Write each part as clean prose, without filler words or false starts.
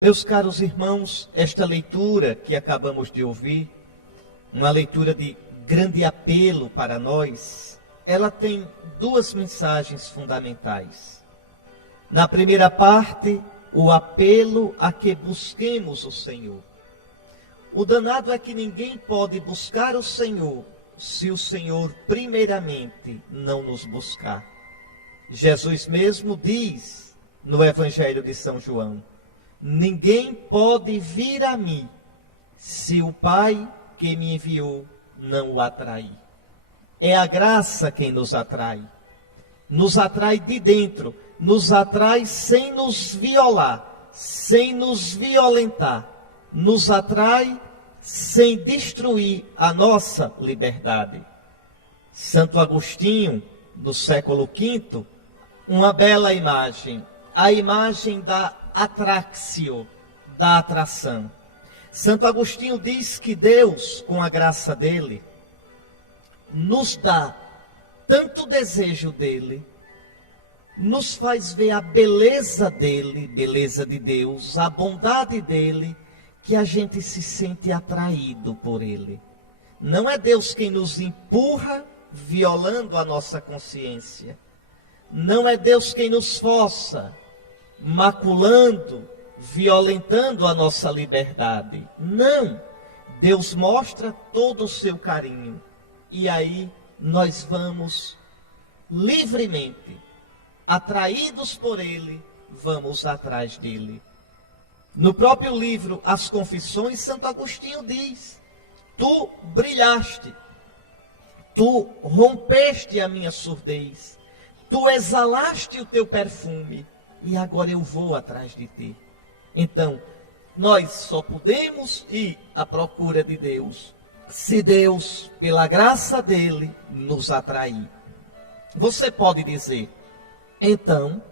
Meus caros irmãos, esta leitura que acabamos de ouvir, uma leitura de grande apelo para nós, ela tem duas mensagens fundamentais. Na primeira parte, o apelo a que busquemos o Senhor. O danado é que ninguém pode buscar o Senhor se o Senhor primeiramente não nos buscar. Jesus mesmo diz no Evangelho de São João: ninguém pode vir a mim se o Pai que me enviou não o atrair. É a graça quem nos atrai de dentro, nos atrai sem nos violar, sem nos violentar, nos atrai sem destruir a nossa liberdade. Santo Agostinho, no século V, uma bela imagem, a imagem da atraxio, da atração. Santo Agostinho diz que Deus, com a graça dele, nos dá tanto desejo dele, nos faz ver a beleza dele, beleza de Deus, a bondade dele, que a gente se sente atraído por ele. Não é Deus quem nos empurra, violando a nossa consciência. Não é Deus quem nos força, maculando, violentando a nossa liberdade. Não, Deus mostra todo o seu carinho. E aí nós vamos livremente, atraídos por ele, vamos atrás dele. No próprio livro As Confissões, Santo Agostinho diz: tu brilhaste, tu rompeste a minha surdez, tu exalaste o teu perfume, e agora eu vou atrás de ti. Então, nós só podemos ir à procura de Deus se Deus, pela graça dele, nos atrair. Você pode dizer: então,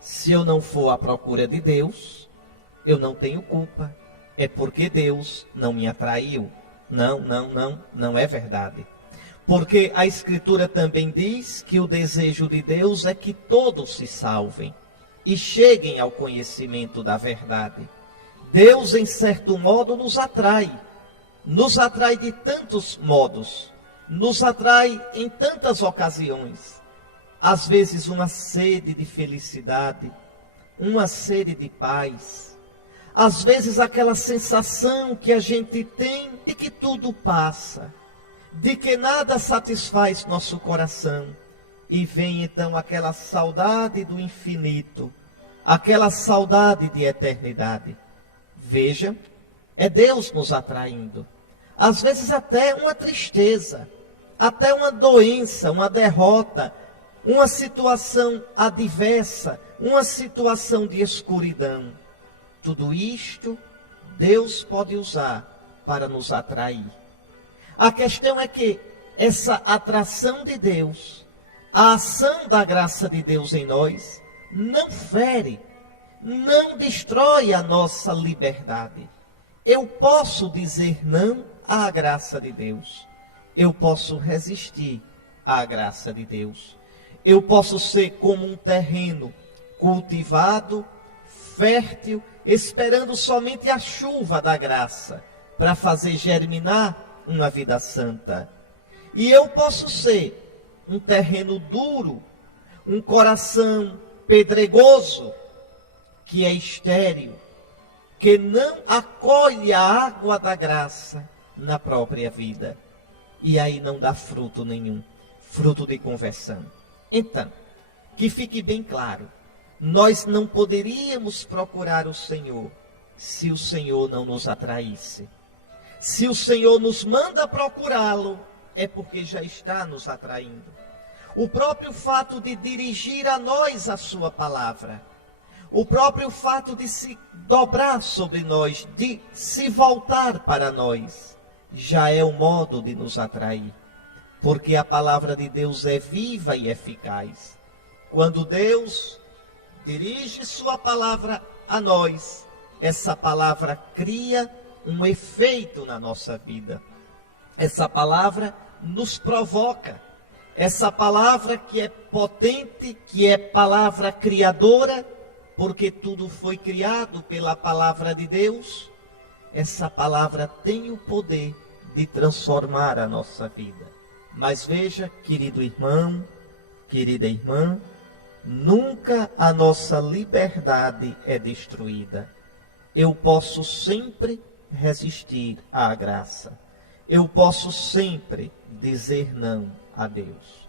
se eu não for à procura de Deus, eu não tenho culpa, é porque Deus não me atraiu. Não é verdade. Porque a Escritura também diz que o desejo de Deus é que todos se salvem e cheguem ao conhecimento da verdade. Deus, em certo modo, nos atrai de tantos modos, nos atrai em tantas ocasiões. Às vezes uma sede de felicidade, uma sede de paz, às vezes aquela sensação que a gente tem de que tudo passa, de que nada satisfaz nosso coração. E vem então aquela saudade do infinito, aquela saudade de eternidade. Veja, é Deus nos atraindo. Às vezes até uma tristeza, até uma doença, uma derrota, uma situação adversa, uma situação de escuridão. Tudo isto Deus pode usar para nos atrair. A questão é que essa atração de Deus, a ação da graça de Deus em nós, não fere, não destrói a nossa liberdade. Eu posso dizer não à graça de Deus. Eu posso resistir à graça de Deus. Eu posso ser como um terreno cultivado, fértil, esperando somente a chuva da graça para fazer germinar uma vida santa. E eu posso ser um terreno duro, um coração pedregoso, que é estéril, que não acolhe a água da graça na própria vida. E aí não dá fruto nenhum, fruto de conversão. Então, que fique bem claro, nós não poderíamos procurar o Senhor se o Senhor não nos atraísse. Se o Senhor nos manda procurá-lo, é porque já está nos atraindo. O próprio fato de dirigir a nós a sua palavra, o próprio fato de se dobrar sobre nós, de se voltar para nós, já é o modo de nos atrair. Porque a palavra de Deus é viva e eficaz. Quando Deus dirige sua palavra a nós, essa palavra cria um efeito na nossa vida. Essa palavra nos provoca. Essa palavra que é potente, que é palavra criadora, porque tudo foi criado pela palavra de Deus, essa palavra tem o poder de transformar a nossa vida. Mas veja, querido irmão, querida irmã, nunca a nossa liberdade é destruída. Eu posso sempre resistir à graça. Eu posso sempre dizer não a Deus.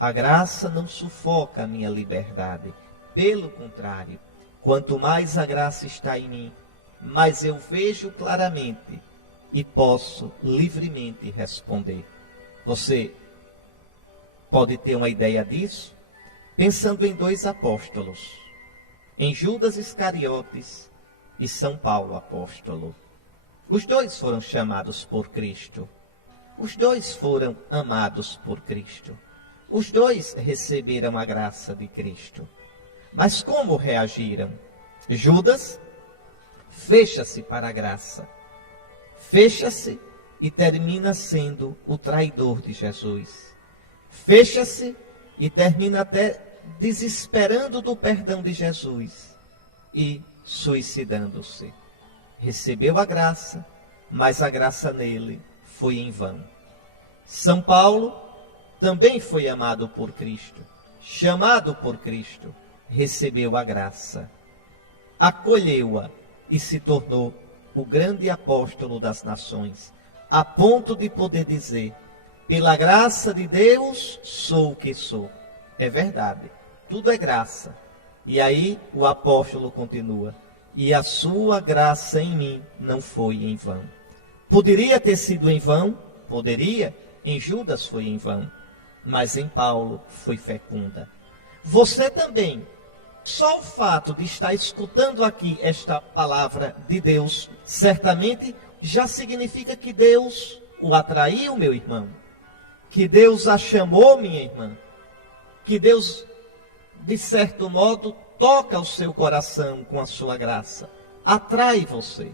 A graça não sufoca a minha liberdade. Pelo contrário, quanto mais a graça está em mim, mais eu vejo claramente e posso livremente responder. Você pode ter uma ideia disso pensando em dois apóstolos, em Judas Iscariotes e São Paulo apóstolo. Os dois foram chamados por Cristo. Os dois foram amados por Cristo. Os dois receberam a graça de Cristo. Mas como reagiram? Judas fecha-se para a graça. Fecha-se e termina sendo o traidor de Jesus. Fecha-se e termina até desesperando do perdão de Jesus e suicidando-se. Recebeu a graça, mas a graça nele foi em vão. São Paulo também foi amado por Cristo, chamado por Cristo, recebeu a graça, acolheu-a e se tornou o grande apóstolo das nações, a ponto de poder dizer: pela graça de Deus sou o que sou. É verdade, tudo é graça. E aí o apóstolo continua: e a sua graça em mim não foi em vão. Poderia ter sido em vão? Poderia. Em Judas foi em vão. Mas em Paulo foi fecunda. Você também, só o fato de estar escutando aqui esta palavra de Deus, certamente já significa que Deus o atraiu, meu irmão. Que Deus a chamou, minha irmã. Que Deus, de certo modo, toca o seu coração com a sua graça. Atrai você.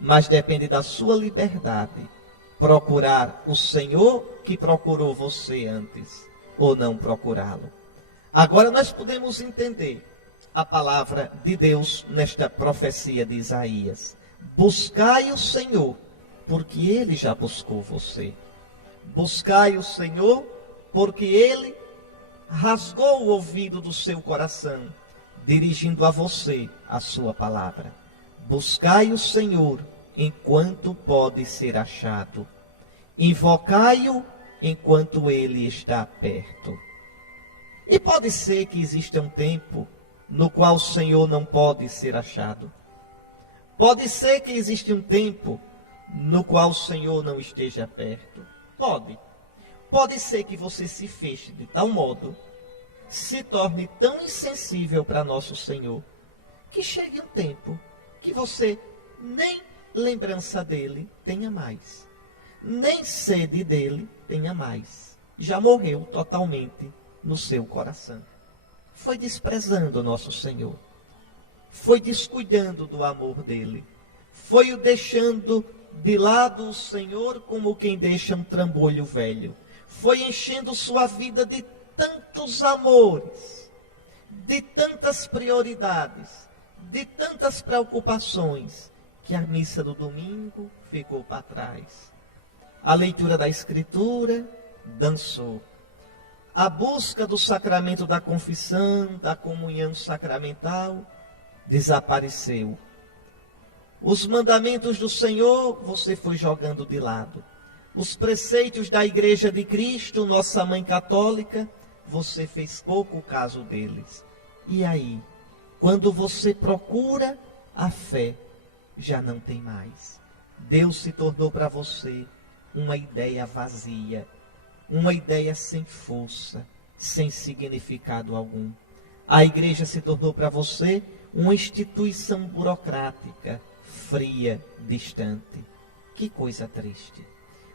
Mas depende da sua liberdade procurar o Senhor que procurou você antes, ou não procurá-lo. Agora nós podemos entender a palavra de Deus nesta profecia de Isaías. Buscai o Senhor, porque Ele já buscou você. Buscai o Senhor, porque Ele rasgou o ouvido do seu coração, dirigindo a você a sua palavra. Buscai o Senhor enquanto pode ser achado. Invocai-o enquanto Ele está perto. E pode ser que exista um tempo no qual o Senhor não pode ser achado. Pode ser que exista um tempo no qual o Senhor não esteja perto. Pode. Pode ser que você se feche de tal modo, se torne tão insensível para nosso Senhor, que chegue um tempo que você nem lembrança dele tenha mais, nem sede dele tenha mais. Já morreu totalmente no seu coração. Foi desprezando nosso Senhor, foi descuidando do amor dele, foi o deixando de lado o Senhor como quem deixa um trambolho velho, foi enchendo sua vida de tantos amores, de tantas prioridades, de tantas preocupações, que a missa do domingo ficou para trás. A leitura da Escritura dançou. A busca do sacramento da confissão, da comunhão sacramental, desapareceu. Os mandamentos do Senhor você foi jogando de lado. Os preceitos da Igreja de Cristo, nossa Mãe Católica, você fez pouco caso deles. E aí, quando você procura a fé, já não tem mais. Deus se tornou para você uma ideia vazia, uma ideia sem força, sem significado algum. A igreja se tornou para você uma instituição burocrática, fria, distante. Que coisa triste.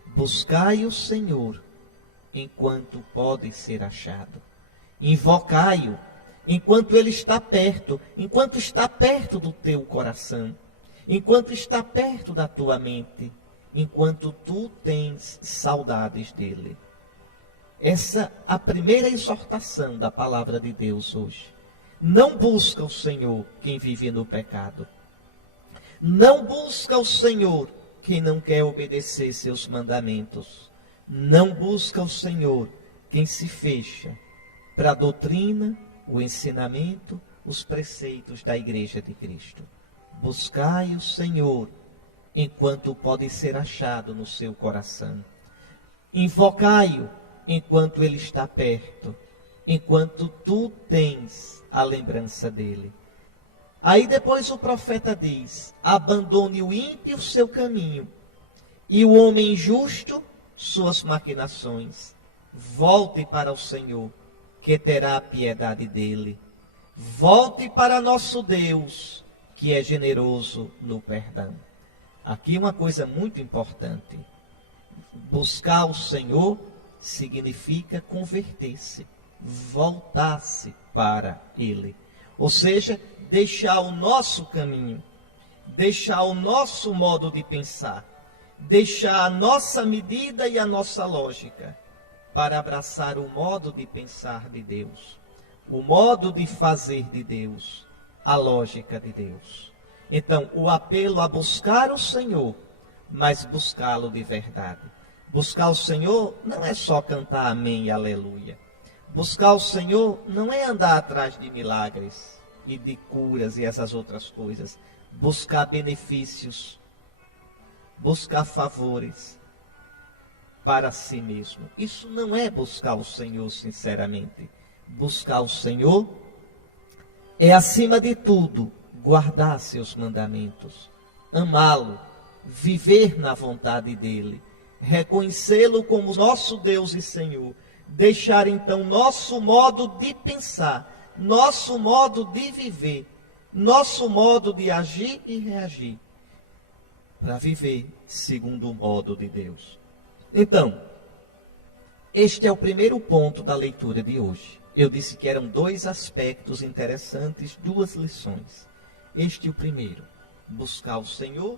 Buscai o Senhor enquanto pode ser achado. Invocai-o enquanto Ele está perto, enquanto está perto do teu coração, enquanto está perto da tua mente, enquanto tu tens saudades dele. Essa é a primeira exortação da palavra de Deus hoje. Não busca o Senhor quem vive no pecado. Não busca o Senhor quem não quer obedecer seus mandamentos. Não busca o Senhor quem se fecha para a doutrina, o ensinamento, os preceitos da Igreja de Cristo. Buscai o Senhor enquanto pode ser achado no seu coração. Invocai-o enquanto ele está perto, enquanto tu tens a lembrança dele. Aí depois o profeta diz: abandone o ímpio seu caminho, e o homem justo suas maquinações. Volte para o Senhor, que terá piedade dele. Volte para nosso Deus, que é generoso no perdão. Aqui uma coisa muito importante. Buscar o Senhor significa converter-se, voltar-se para Ele. Ou seja, deixar o nosso caminho, deixar o nosso modo de pensar, deixar a nossa medida e a nossa lógica, para abraçar o modo de pensar de Deus, o modo de fazer de Deus, a lógica de Deus. Então, o apelo a buscar o Senhor, mas buscá-lo de verdade. Buscar o Senhor não é só cantar amém e aleluia. Buscar o Senhor não é andar atrás de milagres e de curas e essas outras coisas. Buscar benefícios, buscar favores para si mesmo. Isso não é buscar o Senhor sinceramente. Buscar o Senhor é, acima de tudo, guardar seus mandamentos, amá-lo, viver na vontade dele, reconhecê-lo como nosso Deus e Senhor, deixar então nosso modo de pensar, nosso modo de viver, nosso modo de agir e reagir, para viver segundo o modo de Deus. Então, este é o primeiro ponto da leitura de hoje. Eu disse que eram dois aspectos interessantes, duas lições. Este é o primeiro, buscar o Senhor,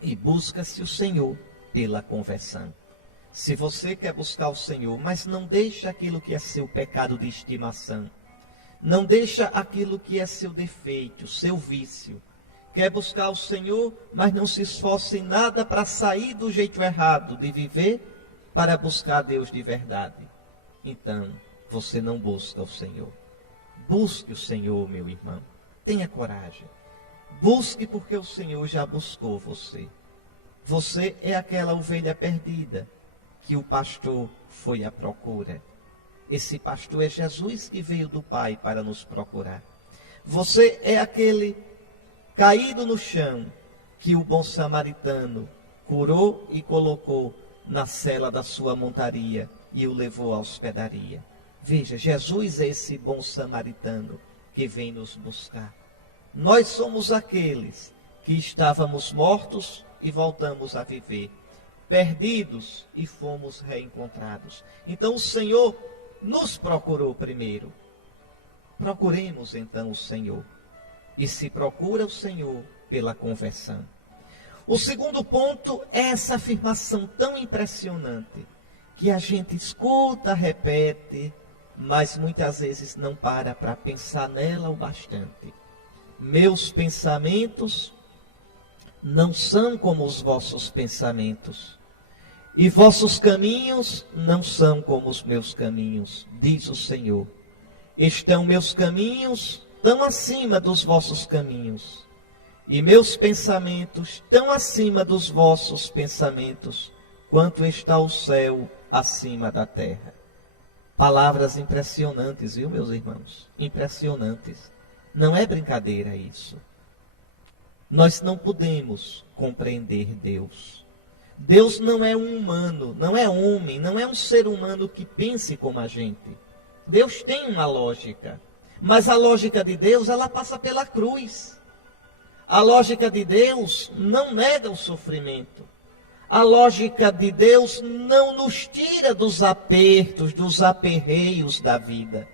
e busca-se o Senhor pela conversão. Se você quer buscar o Senhor, mas não deixa aquilo que é seu pecado de estimação, não deixa aquilo que é seu defeito, seu vício, quer buscar o Senhor, mas não se esforça em nada para sair do jeito errado de viver, para buscar Deus de verdade, então você não busca o Senhor. Busque o Senhor, meu irmão. Tenha coragem. Busque, porque o Senhor já buscou você. Você é aquela ovelha perdida que o pastor foi à procura. Esse pastor é Jesus, que veio do Pai para nos procurar. Você é aquele caído no chão que o bom samaritano curou e colocou na sela da sua montaria e o levou à hospedaria. Veja, Jesus é esse bom samaritano que vem nos buscar. Nós somos aqueles que estávamos mortos e voltamos a viver, perdidos e fomos reencontrados. Então o Senhor nos procurou primeiro. Procuremos então o Senhor. E se procura o Senhor pela conversão. O segundo ponto é essa afirmação tão impressionante, que a gente escuta, repete, mas muitas vezes não para pensar nela o bastante. Meus pensamentos não são como os vossos pensamentos, e vossos caminhos não são como os meus caminhos, diz o Senhor. Estão meus caminhos tão acima dos vossos caminhos, e meus pensamentos tão acima dos vossos pensamentos, quanto está o céu acima da terra. Palavras impressionantes, viu, meus irmãos? Impressionantes. Não é brincadeira isso. Nós não podemos compreender Deus. Deus não é um humano, não é homem, não é um ser humano que pense como a gente. Deus tem uma lógica, mas a lógica de Deus, ela passa pela cruz. A lógica de Deus não nega o sofrimento. A lógica de Deus não nos tira dos apertos, dos aperreios da vida.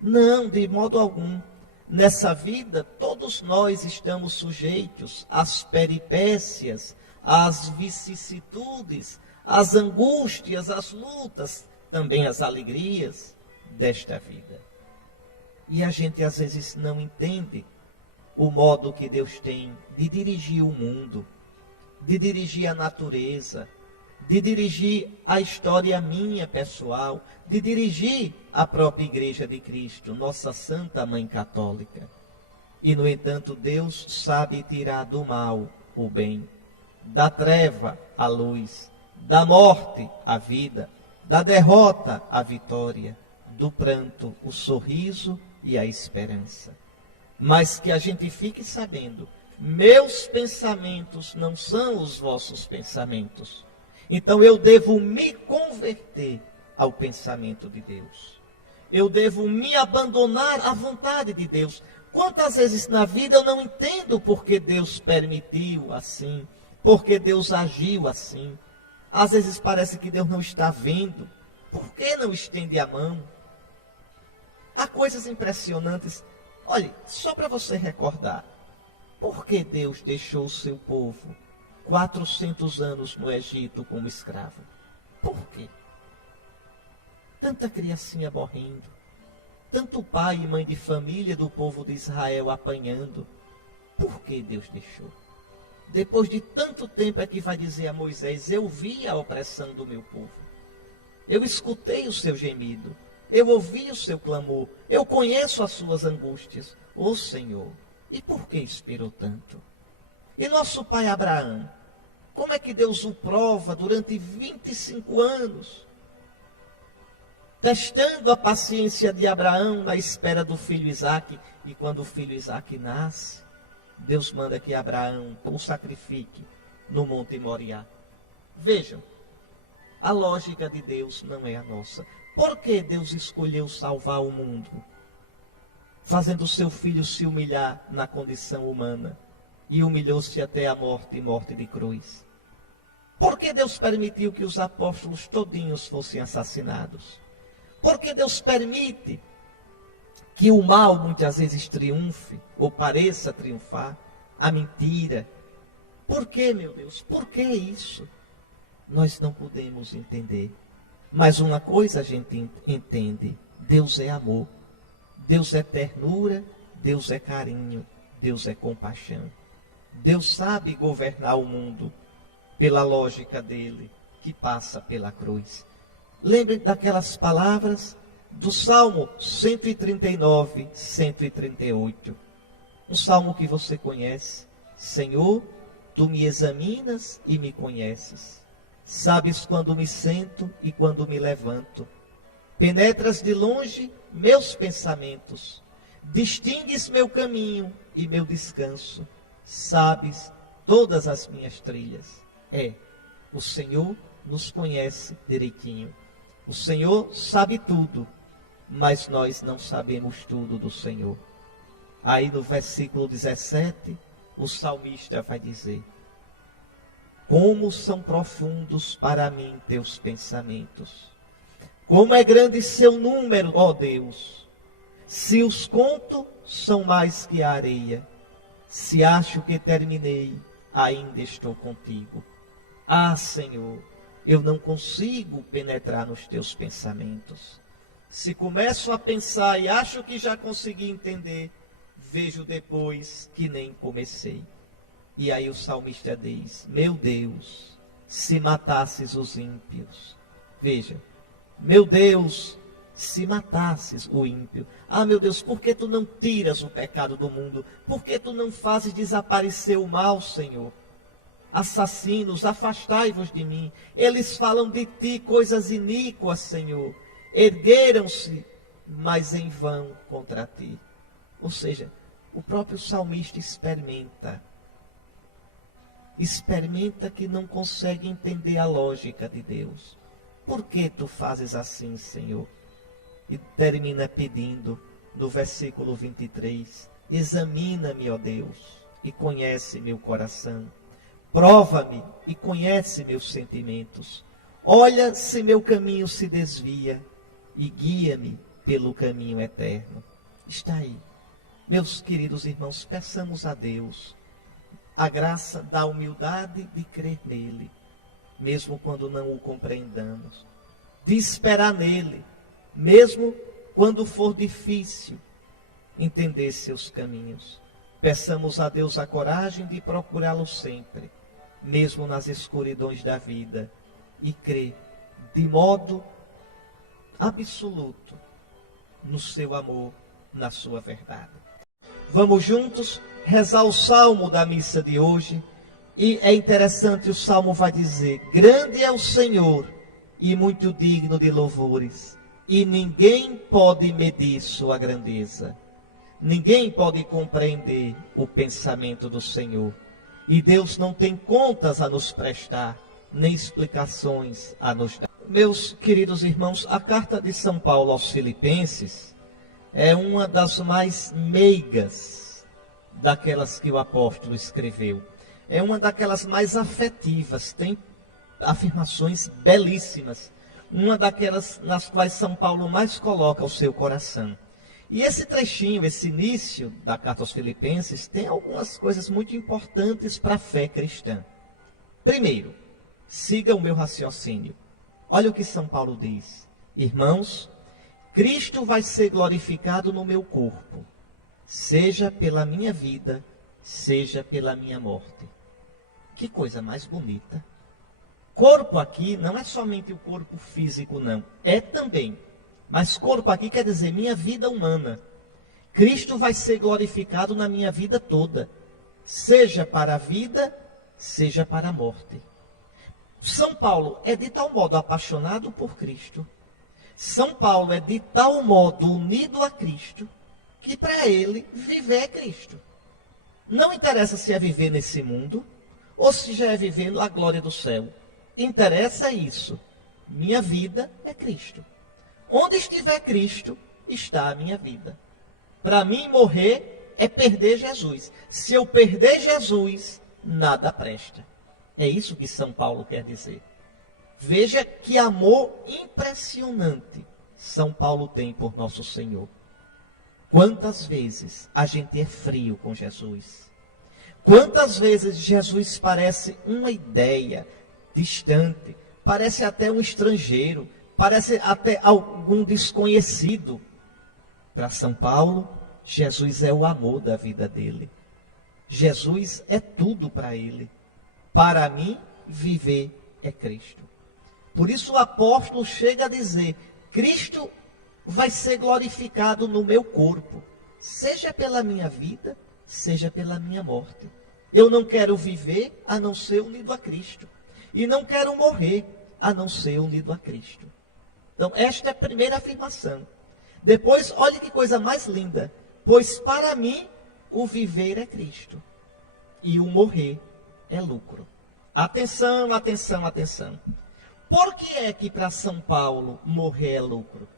Não, de modo algum. Nessa vida, todos nós estamos sujeitos às peripécias, às vicissitudes, às angústias, às lutas, também às alegrias desta vida. E a gente às vezes não entende o modo que Deus tem de dirigir o mundo, de dirigir a natureza, de dirigir a história minha pessoal, de dirigir a própria Igreja de Cristo, nossa Santa Mãe Católica. E, no entanto, Deus sabe tirar do mal o bem, da treva a luz, da morte a vida, da derrota a vitória, do pranto o sorriso e a esperança. Mas que a gente fique sabendo, meus pensamentos não são os vossos pensamentos. Então eu devo me converter ao pensamento de Deus. Eu devo me abandonar à vontade de Deus. Quantas vezes na vida eu não entendo porque Deus permitiu assim, porque Deus agiu assim. Às vezes parece que Deus não está vendo. Por que não estende a mão? Há coisas impressionantes. Olhe, só para você recordar. Por que Deus deixou o seu povo 400 anos no Egito como escravo? Por quê? Tanta criancinha morrendo, tanto pai e mãe de família do povo de Israel apanhando. Por que Deus deixou? Depois de tanto tempo é que vai dizer a Moisés: eu vi a opressão do meu povo, eu escutei o seu gemido, eu ouvi o seu clamor, eu conheço as suas angústias. Ó Senhor, e por que esperou tanto? E nosso pai Abraão, como é que Deus o prova durante 25 anos? Testando a paciência de Abraão na espera do filho Isaque. E quando o filho Isaque nasce, Deus manda que Abraão o sacrifique no Monte Moriá. Vejam, a lógica de Deus não é a nossa. Por que Deus escolheu salvar o mundo, fazendo o seu filho se humilhar na condição humana, e humilhou-se até a morte, e morte de cruz? Por que Deus permitiu que os apóstolos todinhos fossem assassinados? Por que Deus permite que o mal muitas vezes triunfe, ou pareça triunfar, a mentira? Por que, meu Deus? Por que isso? Nós não podemos entender. Mas uma coisa a gente entende: Deus é amor, Deus é ternura, Deus é carinho, Deus é compaixão. Deus sabe governar o mundo pela lógica dele, que passa pela cruz. Lembre daquelas palavras do Salmo 139, 138. Um salmo que você conhece. Senhor, tu me examinas e me conheces. Sabes quando me sento e quando me levanto. Penetras de longe meus pensamentos. Distingues meu caminho e meu descanso. Sabes todas as minhas trilhas. O Senhor nos conhece direitinho. O Senhor sabe tudo, mas nós não sabemos tudo do Senhor. Aí no versículo 17, o salmista vai dizer: como são profundos para mim teus pensamentos, como é grande seu número, ó Deus. Se os conto, são mais que a areia. Se acho que terminei, ainda estou contigo. Ah, Senhor, eu não consigo penetrar nos teus pensamentos. Se começo a pensar e acho que já consegui entender, vejo depois que nem comecei. E aí o salmista diz: meu Deus, se matasses os ímpios. Veja, meu Deus, se matasses o ímpio. Ah, meu Deus, por que tu não tiras o pecado do mundo? Por que tu não fazes desaparecer o mal, Senhor? Assassinos, afastai-vos de mim. Eles falam de ti coisas iníquas, Senhor. Ergueram-se, mas em vão contra ti. Ou seja, o próprio salmista experimenta que não consegue entender a lógica de Deus. Por que tu fazes assim, Senhor? E termina pedindo no versículo 23: examina-me, ó Deus, e conhece meu coração. Prova-me e conhece meus sentimentos. Olha se meu caminho se desvia e guia-me pelo caminho eterno. Está aí. Meus queridos irmãos, peçamos a Deus a graça da humildade de crer nele, mesmo quando não o compreendamos. De esperar nele, mesmo quando for difícil. entender seus caminhos. Peçamos a Deus a coragem de procurá-lo sempre, mesmo nas escuridões da vida, e crer de modo absoluto no seu amor, na sua verdade. Vamos juntos rezar o salmo da missa de hoje. E é interessante, o salmo vai dizer: grande é o Senhor e muito digno de louvores, e ninguém pode medir sua grandeza. Ninguém pode compreender o pensamento do Senhor. E Deus não tem contas a nos prestar, nem explicações a nos dar. Meus queridos irmãos, a carta de São Paulo aos Filipenses é uma das mais meigas daquelas que o apóstolo escreveu. É uma daquelas mais afetivas, tem afirmações belíssimas. Uma daquelas nas quais São Paulo mais coloca o seu coração. E esse trechinho, esse início da carta aos Filipenses, tem algumas coisas muito importantes para a fé cristã. Primeiro, siga o meu raciocínio. Olha o que São Paulo diz: irmãos, Cristo vai ser glorificado no meu corpo, seja pela minha vida, seja pela minha morte. Que coisa mais bonita. Corpo aqui não é somente o corpo físico, não. É também. Mas corpo aqui quer dizer minha vida humana. Cristo vai ser glorificado na minha vida toda, seja para a vida, seja para a morte. São Paulo é de tal modo apaixonado por Cristo, São Paulo é de tal modo unido a Cristo, que para ele viver é Cristo. Não interessa se é viver nesse mundo, ou se já é vivendo a glória do céu. Interessa isso. Minha vida é Cristo. Onde estiver Cristo, está a minha vida. Para mim, morrer é perder Jesus. Se eu perder Jesus, nada presta. É isso que São Paulo quer dizer. Veja que amor impressionante São Paulo tem por nosso Senhor. Quantas vezes a gente é frio com Jesus? Quantas vezes Jesus parece uma ideia distante, parece até um estrangeiro, parece até algum desconhecido. Para São Paulo, Jesus é o amor da vida dele. Jesus é tudo para ele. Para mim, viver é Cristo. Por isso o apóstolo chega a dizer: Cristo vai ser glorificado no meu corpo, seja pela minha vida, seja pela minha morte. Eu não quero viver a não ser unido a Cristo. E não quero morrer a não ser unido a Cristo. Então, esta é a primeira afirmação. Depois, olhe que coisa mais linda. Pois para mim, o viver é Cristo. E o morrer é lucro. Atenção, atenção, atenção. Por que é que para São Paulo morrer é lucro?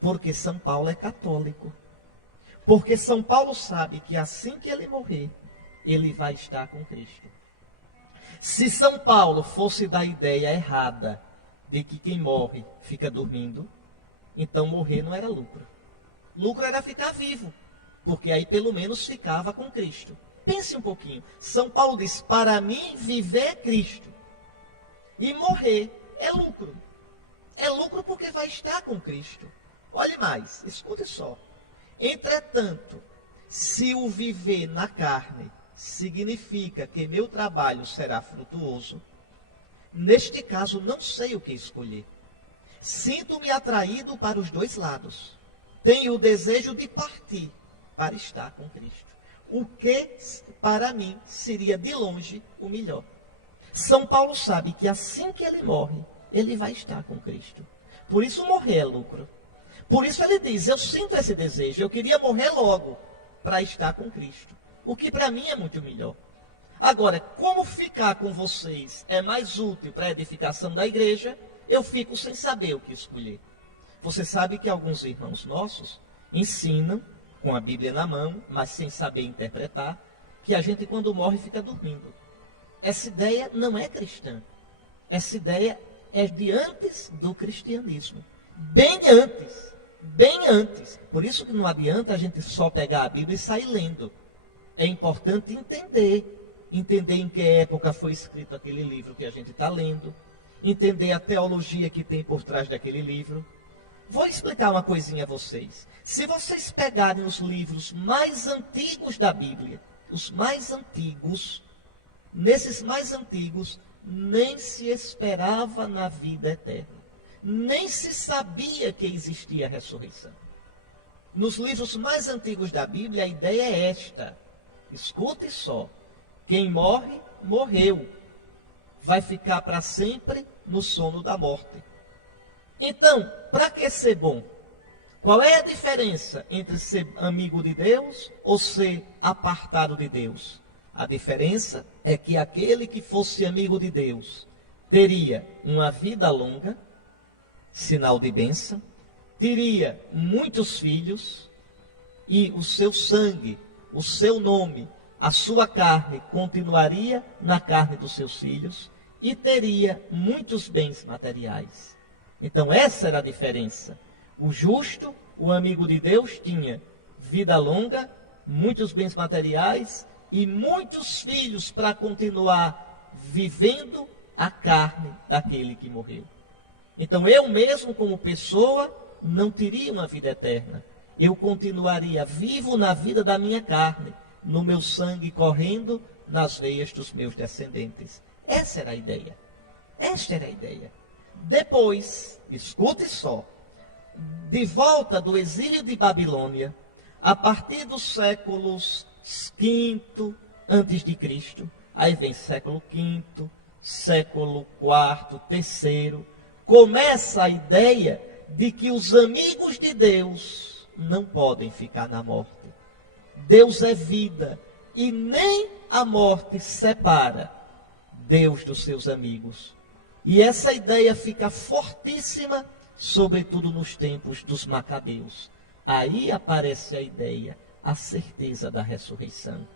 Porque São Paulo é católico. Porque São Paulo sabe que assim que ele morrer, ele vai estar com Cristo. Se São Paulo fosse da ideia errada de que quem morre fica dormindo, então morrer não era lucro. Lucro era ficar vivo, porque aí pelo menos ficava com Cristo. Pense um pouquinho. São Paulo diz: para mim viver é Cristo. E morrer é lucro. É lucro porque vai estar com Cristo. Olhe mais, escute só. Entretanto, se o viver na carne significa que meu trabalho será frutuoso, neste caso não sei o que escolher. Sinto-me atraído para os dois lados. Tenho o desejo de partir para estar com Cristo. O que para mim seria de longe o melhor. São Paulo sabe que assim que ele morre, ele vai estar com Cristo. Por isso morrer é lucro. Por isso ele diz: eu sinto esse desejo, eu queria morrer logo para estar com Cristo. O que para mim é muito melhor. Agora, como ficar com vocês é mais útil para a edificação da igreja, eu fico sem saber o que escolher. Você sabe que alguns irmãos nossos ensinam, com a Bíblia na mão, mas sem saber interpretar, que a gente quando morre fica dormindo. Essa ideia não é cristã. Essa ideia é de antes do cristianismo. Bem antes. Bem antes. Por isso que não adianta a gente só pegar a Bíblia e sair lendo. É importante entender em que época foi escrito aquele livro que a gente está lendo, entender a teologia que tem por trás daquele livro. vou explicar uma coisinha a vocês. Se vocês pegarem os livros mais antigos da Bíblia, os mais antigos, nesses mais antigos, nem se esperava na vida eterna. Nem se sabia que existia a ressurreição. Nos livros mais antigos da Bíblia, a ideia é esta. Escute só. Quem morre, morreu. Vai ficar para sempre no sono da morte. Então, para que ser bom? Qual é a diferença entre ser amigo de Deus ou ser apartado de Deus? A diferença é que aquele que fosse amigo de Deus teria uma vida longa, sinal de bênção, teria muitos filhos e o seu sangue, o seu nome, a sua carne continuaria na carne dos seus filhos e teria muitos bens materiais. Então essa era a diferença. O justo, o amigo de Deus, tinha vida longa, muitos bens materiais e muitos filhos para continuar vivendo a carne daquele que morreu. Então eu mesmo, como pessoa, não teria uma vida eterna. Eu continuaria vivo na vida da minha carne, no meu sangue correndo nas veias dos meus descendentes. Essa era a ideia. Esta era a ideia. Depois, escute só, de volta do exílio de Babilônia, a partir dos séculos V antes de Cristo, aí vem século V, século IV, III, começa a ideia de que os amigos de Deus não podem ficar na morte. Deus é vida e nem a morte separa Deus dos seus amigos. E essa ideia fica fortíssima, sobretudo nos tempos dos Macabeus. Aí aparece a ideia, a certeza da ressurreição.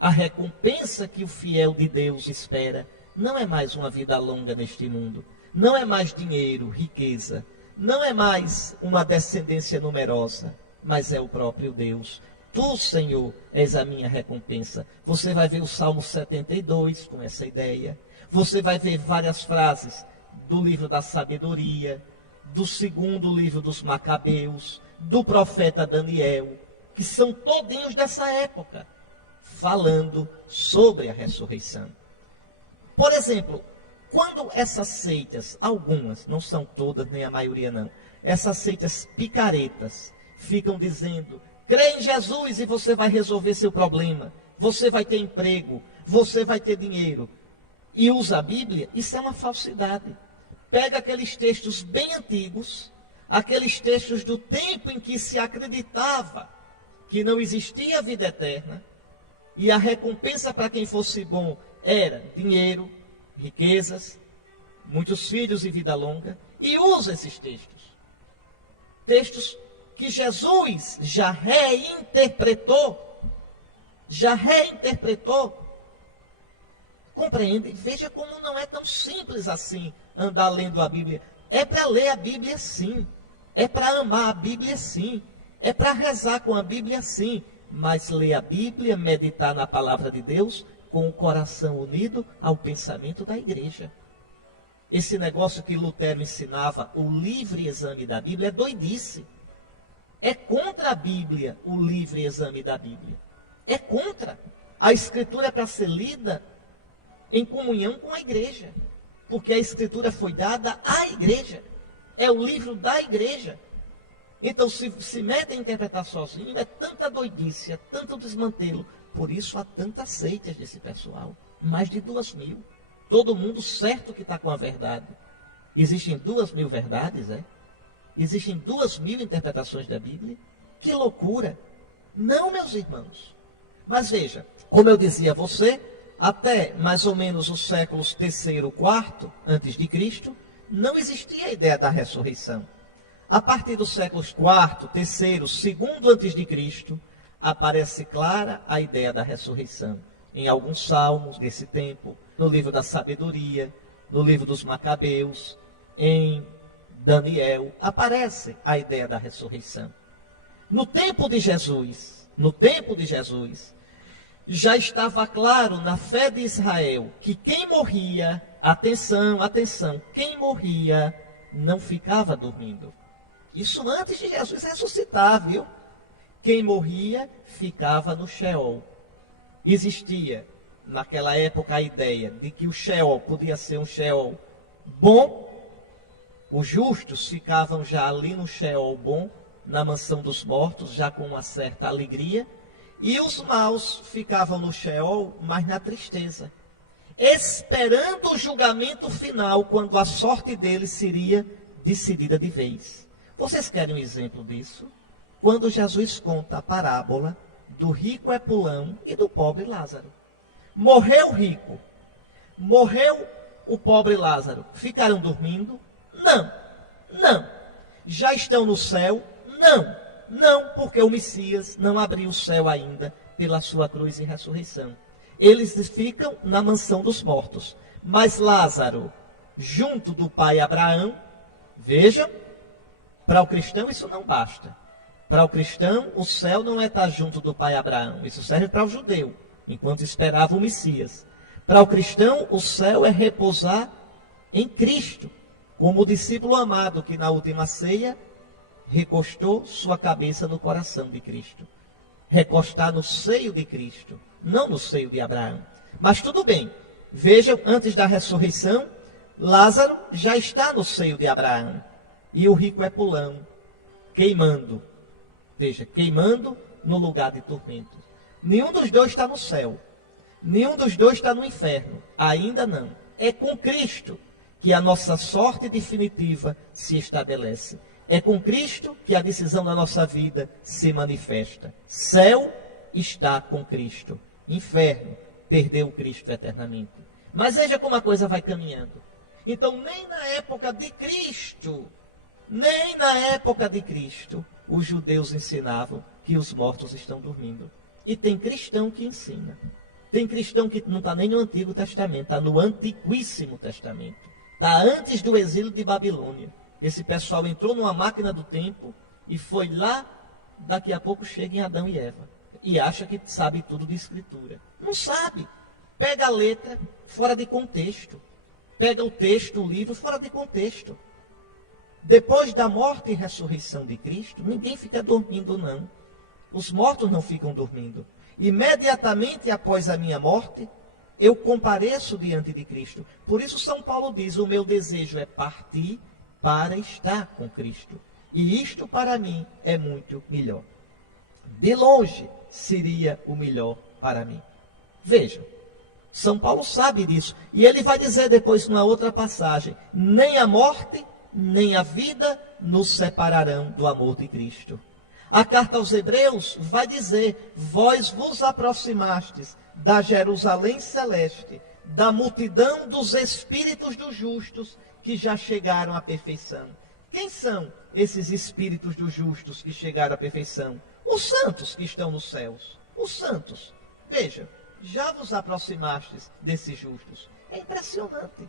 A recompensa que o fiel de Deus espera não é mais uma vida longa neste mundo, não é mais dinheiro, riqueza, não é mais uma descendência numerosa, mas é o próprio Deus. Tu, Senhor, és a minha recompensa. Você vai ver o Salmo 72 com essa ideia. Você vai ver várias frases do livro da sabedoria, do segundo livro dos Macabeus, do profeta Daniel, que são todinhos dessa época, falando sobre a ressurreição. Por exemplo, quando essas seitas, algumas, não são todas, nem a maioria não, essas seitas picaretas ficam dizendo, crê em Jesus e você vai resolver seu problema, você vai ter emprego, você vai ter dinheiro, e usa a Bíblia, isso é uma falsidade. Pega aqueles textos bem antigos, aqueles textos do tempo em que se acreditava que não existia vida eterna, e a recompensa para quem fosse bom era dinheiro, riquezas, muitos filhos e vida longa, e usa esses textos. Textos que Jesus já reinterpretou. Compreende? Veja como não é tão simples assim andar lendo a Bíblia. É para ler a Bíblia sim. É para amar a Bíblia sim. É para rezar com a Bíblia sim. Mas ler a Bíblia, meditar na palavra de Deus, com o coração unido ao pensamento da igreja. Esse negócio que Lutero ensinava, o livre exame da Bíblia, é doidice. É contra a Bíblia o livre exame da Bíblia. É contra. A Escritura é para ser lida em comunhão com a igreja. Porque a Escritura foi dada à igreja. É o livro da igreja. Então, se mete a interpretar sozinho, é tanta doidice, é tanto desmantelo. Por isso há tantas seitas desse pessoal. Mais de 2.000. Todo mundo certo que está com a verdade. Existem 2.000 verdades, é? Existem 2.000 interpretações da Bíblia. Que loucura! Não, meus irmãos. Mas veja, como eu dizia a você, até mais ou menos os séculos III, IV antes de Cristo, não existia a ideia da ressurreição. A partir dos séculos IV, III, II antes de Cristo, aparece clara a ideia da ressurreição. Em alguns salmos desse tempo, no livro da sabedoria, no livro dos Macabeus, em Daniel, aparece a ideia da ressurreição. No tempo de Jesus, já estava claro na fé de Israel que quem morria, atenção, quem morria não ficava dormindo. Isso antes de Jesus ressuscitar, viu? Quem morria ficava no Sheol. Existia naquela época a ideia de que o Sheol podia ser um Sheol bom. Os justos ficavam já ali no Sheol bom, na mansão dos mortos, já com uma certa alegria. E os maus ficavam no Sheol, mas na tristeza, esperando o julgamento final, quando a sorte deles seria decidida de vez. Vocês querem um exemplo disso? Quando Jesus conta a parábola do rico Epulão e do pobre Lázaro. Morreu o rico, morreu o pobre Lázaro. Ficaram dormindo? Não. Já estão no céu? Não, porque o Messias não abriu o céu ainda pela sua cruz e ressurreição. Eles ficam na mansão dos mortos. Mas Lázaro, junto do pai Abraão, vejam, para o cristão isso não basta. Para o cristão, o céu não é estar junto do pai Abraão. Isso serve para o judeu, enquanto esperava o Messias. Para o cristão, o céu é repousar em Cristo, como o discípulo amado que na última ceia recostou sua cabeça no coração de Cristo. Recostar no seio de Cristo, não no seio de Abraão. Mas tudo bem, vejam, antes da ressurreição, Lázaro já está no seio de Abraão. E o rico Epulão, queimando. Veja, queimando no lugar de tormento. Nenhum dos dois está no céu. Nenhum dos dois está no inferno. Ainda não. É com Cristo que a nossa sorte definitiva se estabelece. É com Cristo que a decisão da nossa vida se manifesta. Céu está com Cristo. Inferno perdeu Cristo eternamente. Mas veja como a coisa vai caminhando. Então, nem na época de Cristo, os judeus ensinavam que os mortos estão dormindo. E tem cristão que ensina. Tem cristão que não está nem no Antigo Testamento, está no Antiquíssimo Testamento. Está antes do exílio de Babilônia. Esse pessoal entrou numa máquina do tempo e foi lá, daqui a pouco chega em Adão e Eva. E acha que sabe tudo de escritura. Não sabe. Pega a letra fora de contexto. Pega o texto, o livro, fora de contexto. Depois da morte e ressurreição de Cristo, ninguém fica dormindo, não. Os mortos não ficam dormindo. Imediatamente após a minha morte, eu compareço diante de Cristo. Por isso São Paulo diz, o meu desejo é partir para estar com Cristo. E isto para mim é muito melhor. De longe seria o melhor para mim. Vejam, São Paulo sabe disso. E ele vai dizer depois numa outra passagem, nem a morte, nem a vida nos separarão do amor de Cristo. A carta aos Hebreus vai dizer, vós vos aproximastes da Jerusalém celeste, da multidão dos espíritos dos justos que já chegaram à perfeição. Quem são esses espíritos dos justos que chegaram à perfeição? Os santos que estão nos céus. Os santos. Veja, já vos aproximastes desses justos. É impressionante.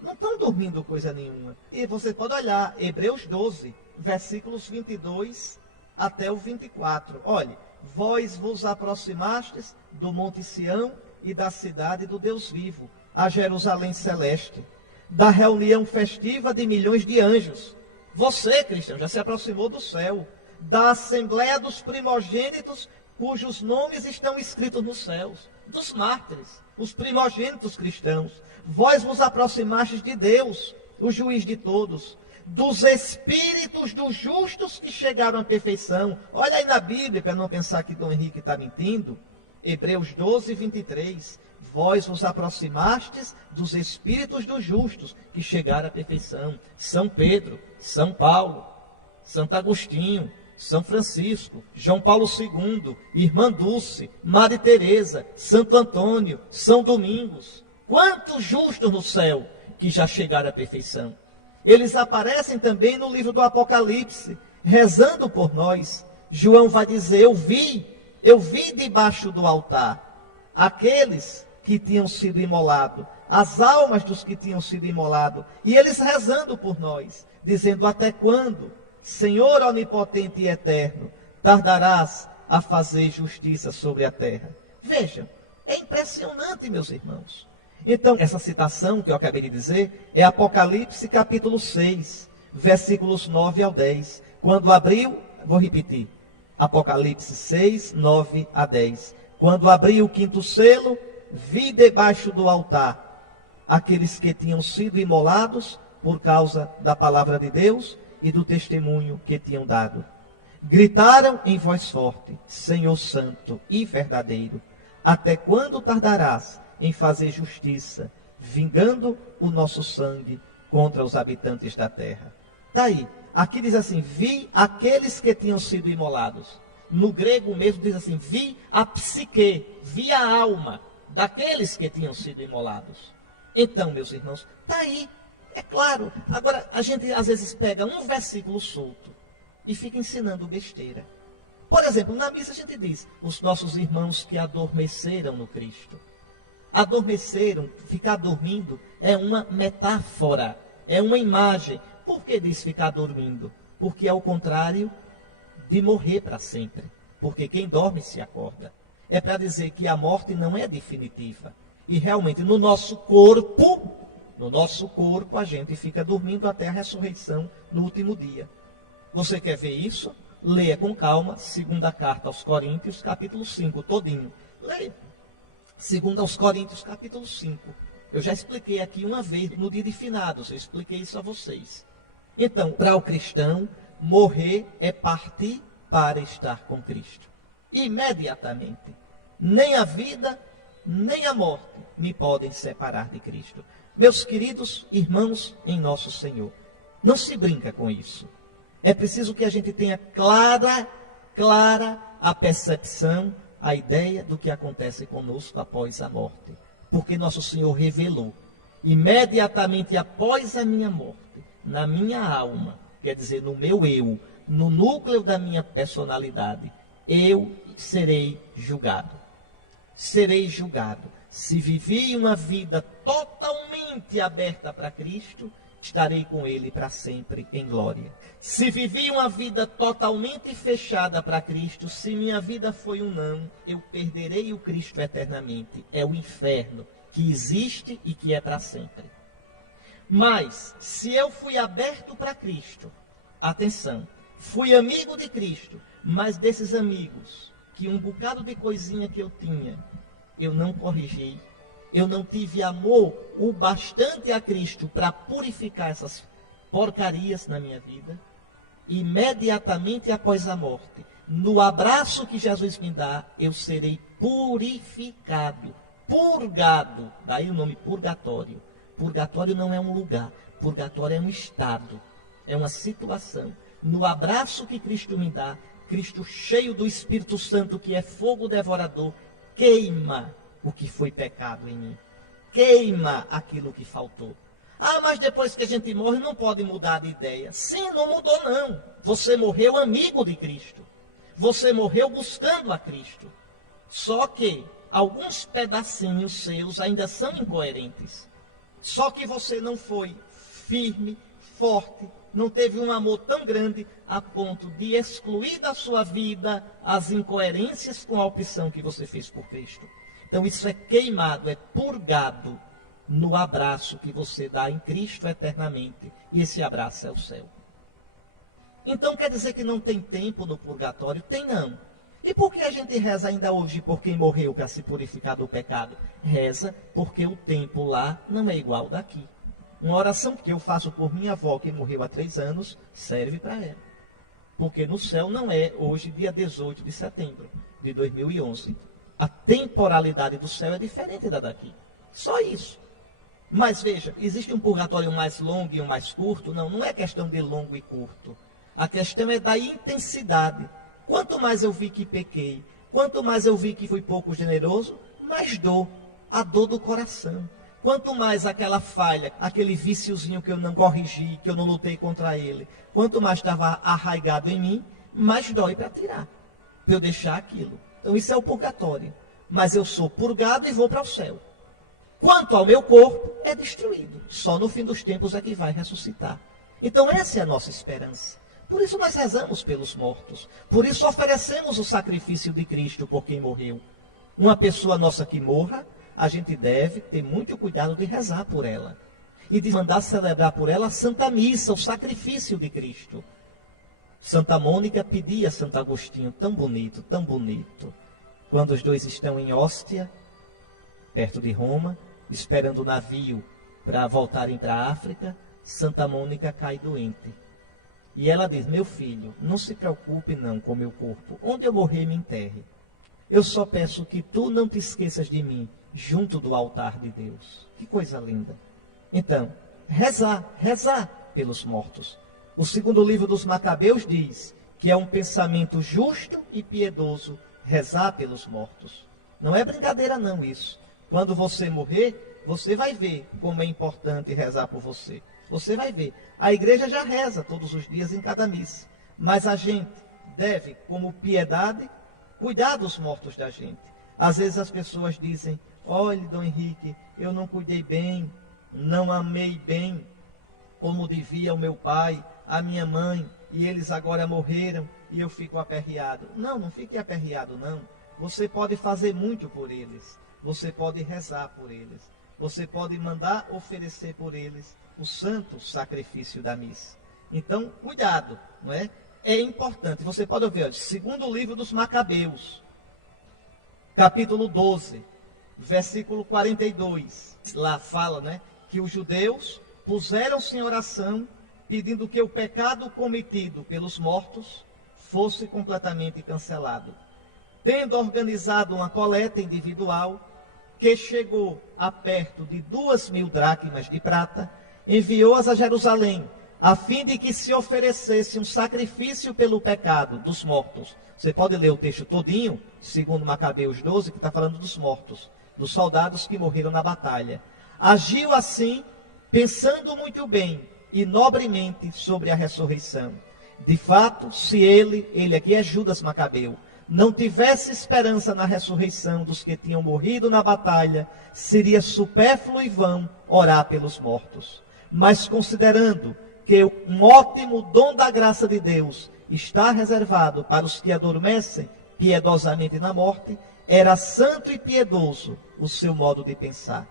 Não estão dormindo coisa nenhuma. E você pode olhar, Hebreus 12, versículos 22 até o 24. Olhe, vós vos aproximastes do Monte Sião e da cidade do Deus vivo, a Jerusalém celeste, da reunião festiva de milhões de anjos. Você, cristão, já se aproximou do céu, da assembleia dos primogênitos, cujos nomes estão escritos nos céus, dos mártires, os primogênitos cristãos. Vós vos aproximastes de Deus, o juiz de todos, dos espíritos dos justos que chegaram à perfeição. Olha aí na Bíblia, para não pensar que Dom Henrique está mentindo. Hebreus 12, 23. Vós vos aproximastes dos espíritos dos justos que chegaram à perfeição. São Pedro, São Paulo, Santo Agostinho, São Francisco, João Paulo II, Irmã Dulce, Madre Teresa, Santo Antônio, São Domingos. Quantos justos no céu que já chegaram à perfeição. Eles aparecem também no livro do Apocalipse, rezando por nós. João vai dizer, eu vi debaixo do altar aqueles que tinham sido imolados, as almas dos que tinham sido imolados, e eles rezando por nós, dizendo, até quando, Senhor onipotente e eterno, tardarás a fazer justiça sobre a terra? Vejam, é impressionante, meus irmãos. Então, essa citação que eu acabei de dizer é Apocalipse capítulo 6, versículos 9 ao 10. Quando abriu, vou repetir, Apocalipse 6, 9 a 10. Quando abriu o quinto selo, vi debaixo do altar aqueles que tinham sido imolados por causa da palavra de Deus e do testemunho que tinham dado. Gritaram em voz forte: Senhor Santo e verdadeiro, até quando tardarás em fazer justiça, vingando o nosso sangue contra os habitantes da terra? Está aí. Aqui diz assim: vi aqueles que tinham sido imolados. No grego mesmo diz assim: vi a psique, vi a alma daqueles que tinham sido imolados. Então, meus irmãos, está aí, é claro. Agora, a gente às vezes pega um versículo solto e fica ensinando besteira. Por exemplo, na missa a gente diz: os nossos irmãos que adormeceram no Cristo. Adormeceram, ficar dormindo, é uma metáfora, é uma imagem. Por que diz ficar dormindo? Porque é o contrário de morrer para sempre. Porque quem dorme se acorda. É para dizer que a morte não é definitiva. E realmente no nosso corpo a gente fica dormindo até a ressurreição no último dia. Você quer ver isso? Leia com calma, segunda carta aos Coríntios, capítulo 5, todinho. Leia. Segunda aos Coríntios, capítulo 5. Eu já expliquei aqui uma vez, no dia de finados, eu expliquei isso a vocês. Então, para o cristão, morrer é partir para estar com Cristo. Imediatamente. Nem a vida, nem a morte me podem separar de Cristo. Meus queridos irmãos em nosso Senhor, não se brinca com isso. É preciso que a gente tenha clara a percepção, a ideia do que acontece conosco após a morte. Porque nosso Senhor revelou, imediatamente após a minha morte, na minha alma, quer dizer, no meu eu, no núcleo da minha personalidade, eu serei julgado. Serei julgado. Se vivi uma vida totalmente aberta para Cristo, estarei com Ele para sempre em glória. Se vivi uma vida totalmente fechada para Cristo, se minha vida foi um não, eu perderei o Cristo eternamente. É o inferno que existe e que é para sempre. Mas, se eu fui aberto para Cristo, atenção, fui amigo de Cristo, mas desses amigos, que um bocado de coisinha que eu tinha, eu não corrigi, eu não tive amor o bastante a Cristo para purificar essas porcarias na minha vida, imediatamente após a morte, no abraço que Jesus me dá, eu serei purificado, purgado, daí o nome purgatório. Purgatório não é um lugar, purgatório é um estado, é uma situação. No abraço que Cristo me dá, Cristo cheio do Espírito Santo, que é fogo devorador, queima o que foi pecado em mim. Queima aquilo que faltou. Ah, mas depois que a gente morre não pode mudar de ideia. Sim, não mudou não. Você morreu amigo de Cristo. Você morreu buscando a Cristo. Só que alguns pedacinhos seus ainda são incoerentes. Só que você não foi firme, forte, não teve um amor tão grande a ponto de excluir da sua vida as incoerências com a opção que você fez por Cristo. Então isso é queimado, é purgado no abraço que você dá em Cristo eternamente. E esse abraço é o céu. Então quer dizer que não tem tempo no purgatório? Tem não. E por que a gente reza ainda hoje por quem morreu para se purificar do pecado? Reza porque o tempo lá não é igual daqui. Uma oração que eu faço por minha avó, que morreu há 3 anos, serve para ela. Porque no céu não é hoje, dia 18 de setembro de 2011. A temporalidade do céu é diferente da daqui. Só isso. Mas veja, existe um purgatório mais longo e um mais curto? Não, não é questão de longo e curto. A questão é da intensidade. Quanto mais eu vi que pequei, quanto mais eu vi que fui pouco generoso, mais dor. A dor do coração. Quanto mais aquela falha, aquele viciozinho que eu não corrigi, que eu não lutei contra ele, quanto mais estava arraigado em mim, mais dói para tirar, para eu deixar aquilo. Então isso é o purgatório. Mas eu sou purgado e vou para o céu. Quanto ao meu corpo, é destruído. Só no fim dos tempos é que vai ressuscitar. Então essa é a nossa esperança. Por isso nós rezamos pelos mortos. Por isso oferecemos o sacrifício de Cristo por quem morreu. Uma pessoa nossa que morra, a gente deve ter muito cuidado de rezar por ela. E de mandar celebrar por ela a Santa Missa, o sacrifício de Cristo. Santa Mônica pedia a Santo Agostinho, tão bonito, tão bonito. Quando os dois estão em Óstia, perto de Roma, esperando o navio para voltarem para a África, Santa Mônica cai doente. E ela diz, meu filho, não se preocupe não com meu corpo. Onde eu morrer, me enterre. Eu só peço que tu não te esqueças de mim, junto do altar de Deus. Que coisa linda. Então, rezar pelos mortos. O segundo livro dos Macabeus diz que é um pensamento justo e piedoso rezar pelos mortos. Não é brincadeira não isso. Quando você morrer, você vai ver como é importante rezar por você. Você vai ver. A igreja já reza todos os dias em cada missa. Mas a gente deve, como piedade, cuidar dos mortos da gente. Às vezes as pessoas dizem, olhe, Dom Henrique, eu não cuidei bem, não amei bem como devia o meu pai, a minha mãe, e eles agora morreram e eu fico aperreado. Não, não fique aperreado não. Você pode fazer muito por eles. Você pode rezar por eles. Você pode mandar oferecer por eles o santo sacrifício da missa. Então, cuidado, não é? É importante. Você pode ouvir, ó, segundo livro dos Macabeus, capítulo 12, versículo 42. Lá fala, né, que os judeus puseram-se em oração, pedindo que o pecado cometido pelos mortos fosse completamente cancelado. Tendo organizado uma coleta individual, que chegou a perto de 2.000 dracmas de prata, enviou-as a Jerusalém, a fim de que se oferecesse um sacrifício pelo pecado dos mortos. Você pode ler o texto todinho, segundo Macabeus 12, que está falando dos mortos, dos soldados que morreram na batalha. Agiu assim, pensando muito bem e nobremente sobre a ressurreição. De fato, se ele aqui é Judas Macabeu, não tivesse esperança na ressurreição dos que tinham morrido na batalha, seria supérfluo e vão orar pelos mortos. Mas considerando que um ótimo dom da graça de Deus está reservado para os que adormecem piedosamente na morte, era santo e piedoso o seu modo de pensar.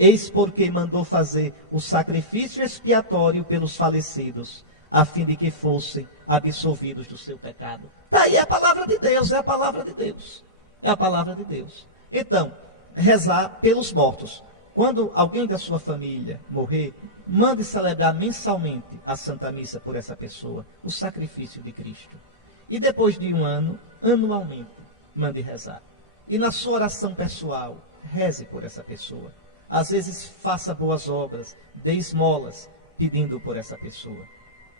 Eis porque mandou fazer o sacrifício expiatório pelos falecidos, a fim de que fossem absolvidos do seu pecado. Está aí a palavra de Deus, é a palavra de Deus. É a palavra de Deus. Então, rezar pelos mortos. Quando alguém da sua família morrer, mande celebrar mensalmente a Santa Missa por essa pessoa, o sacrifício de Cristo. E depois de um ano, anualmente, mande rezar. E na sua oração pessoal, reze por essa pessoa. Às vezes faça boas obras, dê esmolas, pedindo por essa pessoa.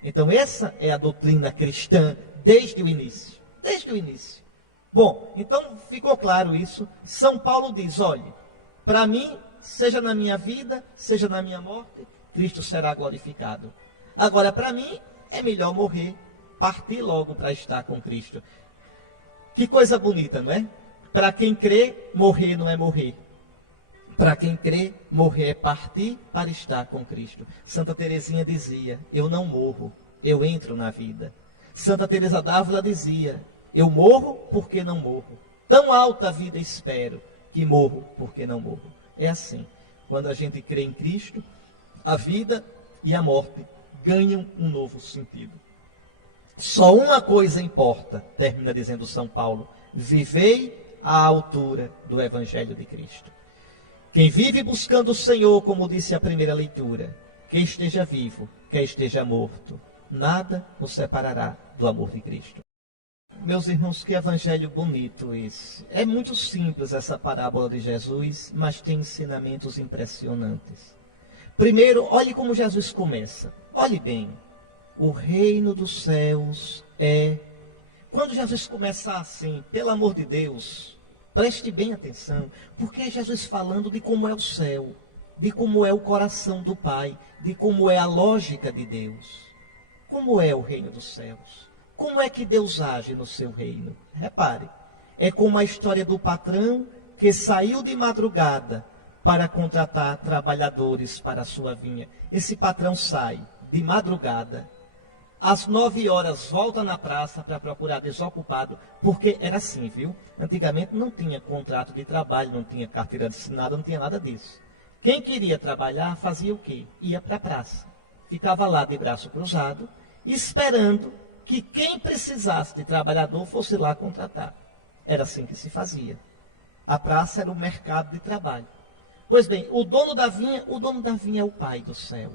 Então essa é a doutrina cristã desde o início. Desde o início. Bom, então ficou claro isso. São Paulo diz, olhe, para mim, seja na minha vida, seja na minha morte, Cristo será glorificado. Agora, para mim, é melhor morrer, partir logo para estar com Cristo. Que coisa bonita, não é? Para quem crê, morrer não é morrer. Para quem crê, morrer é partir para estar com Cristo. Santa Teresinha dizia, eu não morro, eu entro na vida. Santa Teresa d'Ávila dizia, eu morro porque não morro. Tão alta vida espero, que morro porque não morro. É assim, quando a gente crê em Cristo, a vida e a morte ganham um novo sentido. Só uma coisa importa, termina dizendo São Paulo, vivei à altura do Evangelho de Cristo. Quem vive buscando o Senhor, como disse a primeira leitura, quer esteja vivo, quer esteja morto, nada o separará do amor de Cristo. Meus irmãos, que evangelho bonito esse. É muito simples essa parábola de Jesus, mas tem ensinamentos impressionantes. Primeiro, olhe como Jesus começa. Olhe bem, o reino dos céus é... Quando Jesus começar assim, pelo amor de Deus... Preste bem atenção, porque é Jesus falando de como é o céu, de como é o coração do Pai, de como é a lógica de Deus. Como é o reino dos céus? Como é que Deus age no seu reino? Repare, é como a história do patrão que saiu de madrugada para contratar trabalhadores para a sua vinha. Esse patrão sai de madrugada, às 9 horas volta na praça para procurar desocupado, porque era assim, viu? Antigamente não tinha contrato de trabalho, não tinha carteira assinada, não tinha nada disso. Quem queria trabalhar fazia o quê? Ia para a praça. Ficava lá de braço cruzado, esperando que quem precisasse de trabalhador fosse lá contratar. Era assim que se fazia. A praça era o mercado de trabalho. Pois bem, o dono da vinha é o Pai do céu.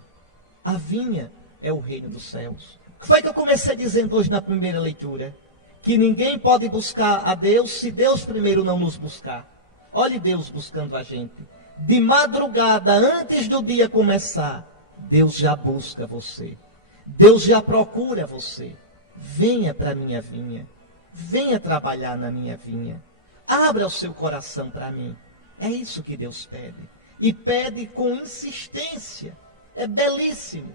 A vinha é o reino dos céus. O que foi que eu comecei dizendo hoje na primeira leitura? Que ninguém pode buscar a Deus se Deus primeiro não nos buscar. Olhe Deus buscando a gente. De madrugada, antes do dia começar, Deus já busca você. Deus já procura você. Venha para a minha vinha. Venha trabalhar na minha vinha. Abra o seu coração para mim. É isso que Deus pede. E pede com insistência. É belíssimo.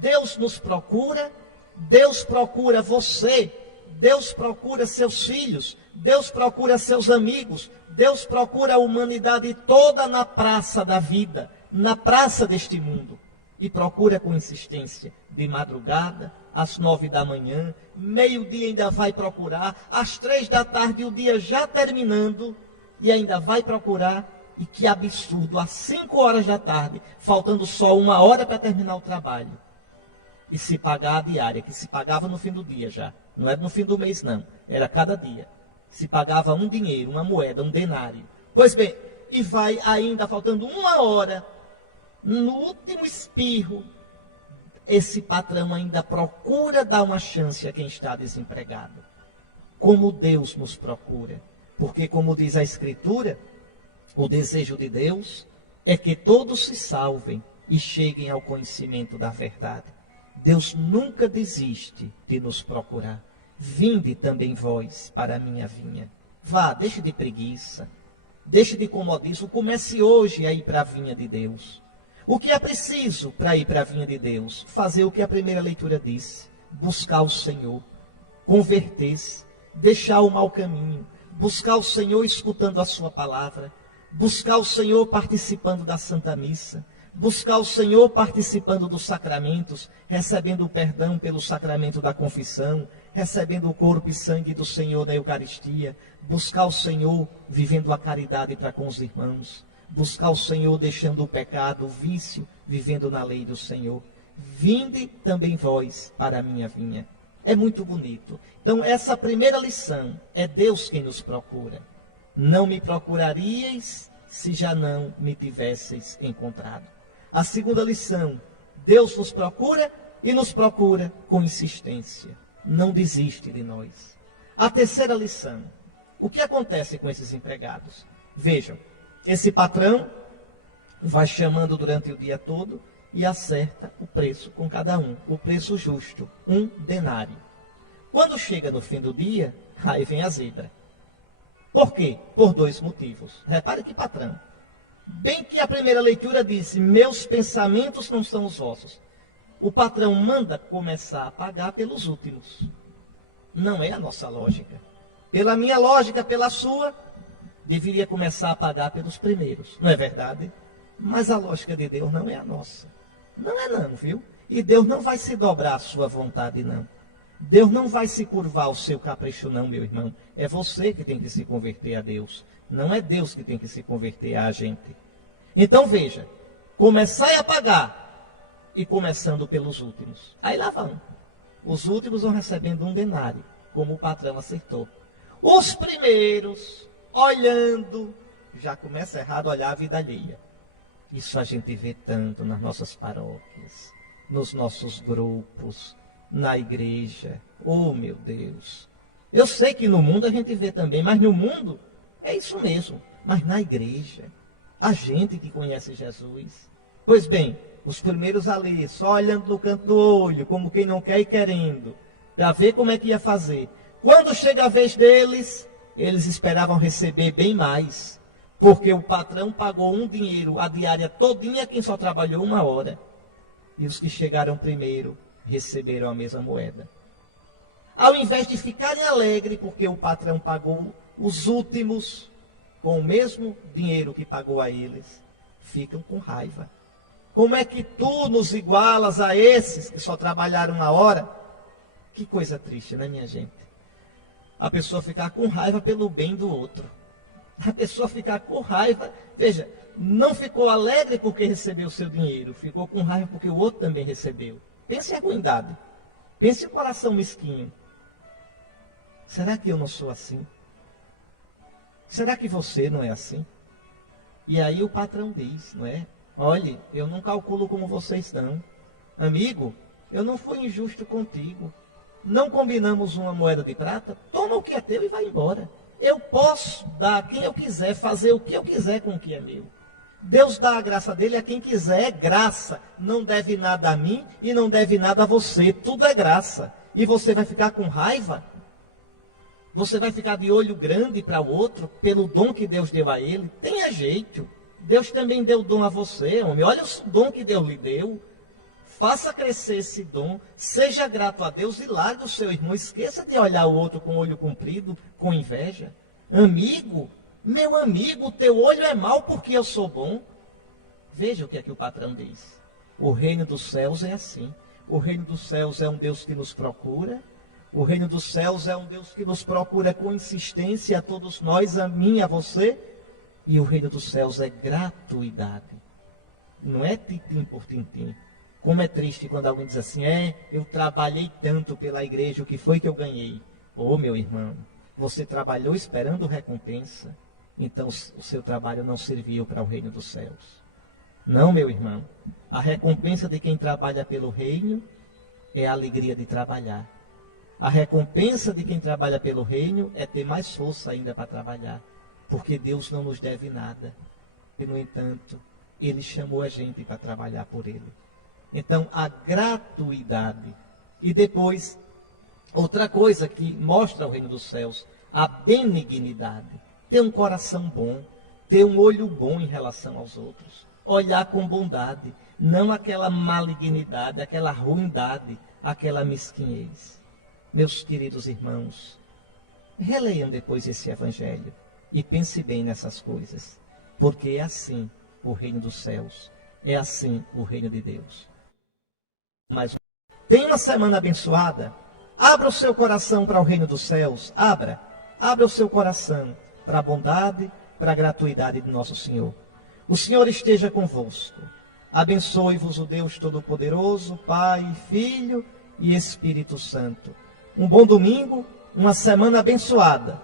Deus nos procura. Deus procura você. Deus procura seus filhos. Deus procura seus amigos. Deus procura a humanidade toda na praça da vida. Na praça deste mundo. E procura com insistência. De madrugada, às 9 da manhã, meio-dia ainda vai procurar, às 3 da tarde o dia já terminando, e ainda vai procurar, e que absurdo, às 5 horas da tarde, faltando só 1 hora para terminar o trabalho. E se pagar a diária, que se pagava no fim do dia já, não era no fim do mês não, era cada dia. Se pagava um dinheiro, uma moeda, um denário. Pois bem, e vai ainda faltando 1 hora, no último espirro, esse patrão ainda procura dar uma chance a quem está desempregado. Como Deus nos procura. Porque, como diz a Escritura, o desejo de Deus é que todos se salvem e cheguem ao conhecimento da verdade. Deus nunca desiste de nos procurar. Vinde também vós para a minha vinha. Vá, deixe de preguiça, deixe de comodismo, comece hoje a ir para a vinha de Deus. O que é preciso para ir para a vinha de Deus? Fazer o que a primeira leitura disse. Buscar o Senhor. Converter-se. Deixar o mau caminho. Buscar o Senhor escutando a sua palavra. Buscar o Senhor participando da Santa Missa. Buscar o Senhor participando dos sacramentos. Recebendo o perdão pelo sacramento da confissão. Recebendo o corpo e sangue do Senhor na Eucaristia. Buscar o Senhor vivendo a caridade para com os irmãos. Buscar o Senhor deixando o pecado, o vício, vivendo na lei do Senhor. Vinde também vós para a minha vinha. É muito bonito. Então essa primeira lição, é Deus quem nos procura. Não me procuraríeis se já não me tivesseis encontrado. A segunda lição, Deus nos procura e nos procura com insistência. Não desiste de nós. A terceira lição, o que acontece com esses empregados? Vejam. Esse patrão vai chamando durante o dia todo e acerta o preço com cada um, o preço justo, 1 denário. Quando chega no fim do dia, aí vem a zebra. Por quê? Por 2 motivos. Repare que patrão. Bem que a primeira leitura disse, meus pensamentos não são os vossos. O patrão manda começar a pagar pelos últimos. Não é a nossa lógica. Pela minha lógica, pela sua, deveria começar a pagar pelos primeiros, não é verdade? Mas a lógica de Deus não é a nossa. Não é não, viu? E Deus não vai se dobrar à sua vontade, não. Deus não vai se curvar ao seu capricho, não, meu irmão. É você que tem que se converter a Deus. Não é Deus que tem que se converter a gente. Então veja, começai a pagar e começando pelos últimos. Aí lá vão. Os últimos vão recebendo 1 denário, como o patrão acertou. Os primeiros, olhando, já começa errado olhar a vida alheia. Isso a gente vê tanto nas nossas paróquias, nos nossos grupos, na igreja. Oh, meu Deus! Eu sei que no mundo a gente vê também, mas no mundo é isso mesmo. Mas na igreja, a gente que conhece Jesus. Pois bem, os primeiros ali, só olhando no canto do olho, como quem não quer e querendo, para ver como é que ia fazer. Quando chega a vez deles, eles esperavam receber bem mais, porque o patrão pagou um dinheiro, a diária todinha, quem só trabalhou 1 hora. E os que chegaram primeiro receberam a mesma moeda. Ao invés de ficarem alegres, porque o patrão pagou os últimos com o mesmo dinheiro que pagou a eles, ficam com raiva. Como é que tu nos igualas a esses que só trabalharam 1 hora? Que coisa triste, né, minha gente? A pessoa ficar com raiva pelo bem do outro. A pessoa ficar com raiva, veja, não ficou alegre porque recebeu o seu dinheiro, ficou com raiva porque o outro também recebeu. Pense em ruindade. Pense o coração mesquinho. Será que eu não sou assim? Será que você não é assim? E aí o patrão diz, não é? Olhe, eu não calculo como vocês estão. Amigo, eu não fui injusto contigo. Não combinamos uma moeda de prata? Toma o que é teu e vai embora. Eu posso dar a quem eu quiser, fazer o que eu quiser com o que é meu. Deus dá a graça dele a quem quiser, é graça. Não deve nada a mim e não deve nada a você. Tudo é graça. E você vai ficar com raiva? Você vai ficar de olho grande para o outro, pelo dom que Deus deu a ele? Tenha jeito. Deus também deu dom a você, homem. Olha o dom que Deus lhe deu. Faça crescer esse dom. Seja grato a Deus e largue o seu irmão. Esqueça de olhar o outro com o olho comprido, com inveja. Amigo, meu amigo, o teu olho é mau porque eu sou bom. Veja o que é que o patrão diz. O reino dos céus é assim. O reino dos céus é um Deus que nos procura. O reino dos céus é um Deus que nos procura com insistência a todos nós, a mim, a você. E o reino dos céus é gratuidade. Não é tintim por tintim. Como é triste quando alguém diz assim, eu trabalhei tanto pela igreja, o que foi que eu ganhei? Ô, meu irmão, você trabalhou esperando recompensa, então o seu trabalho não serviu para o reino dos céus. Não, meu irmão, a recompensa de quem trabalha pelo reino é a alegria de trabalhar. A recompensa de quem trabalha pelo reino é ter mais força ainda para trabalhar, porque Deus não nos deve nada. E, no entanto, Ele chamou a gente para trabalhar por Ele. Então, a gratuidade. E depois, outra coisa que mostra o reino dos céus, a benignidade. Ter um coração bom, ter um olho bom em relação aos outros. Olhar com bondade, não aquela malignidade, aquela ruindade, aquela mesquinhez. Meus queridos irmãos, releiam depois esse evangelho e pense bem nessas coisas, porque é assim o reino dos céus, é assim o reino de Deus. Mas tenha uma semana abençoada, abra o seu coração para o reino dos céus, abra o seu coração para a bondade, para a gratuidade de nosso Senhor. O Senhor esteja convosco, abençoe-vos o Deus Todo-Poderoso, Pai, Filho e Espírito Santo. Um bom domingo, uma semana abençoada.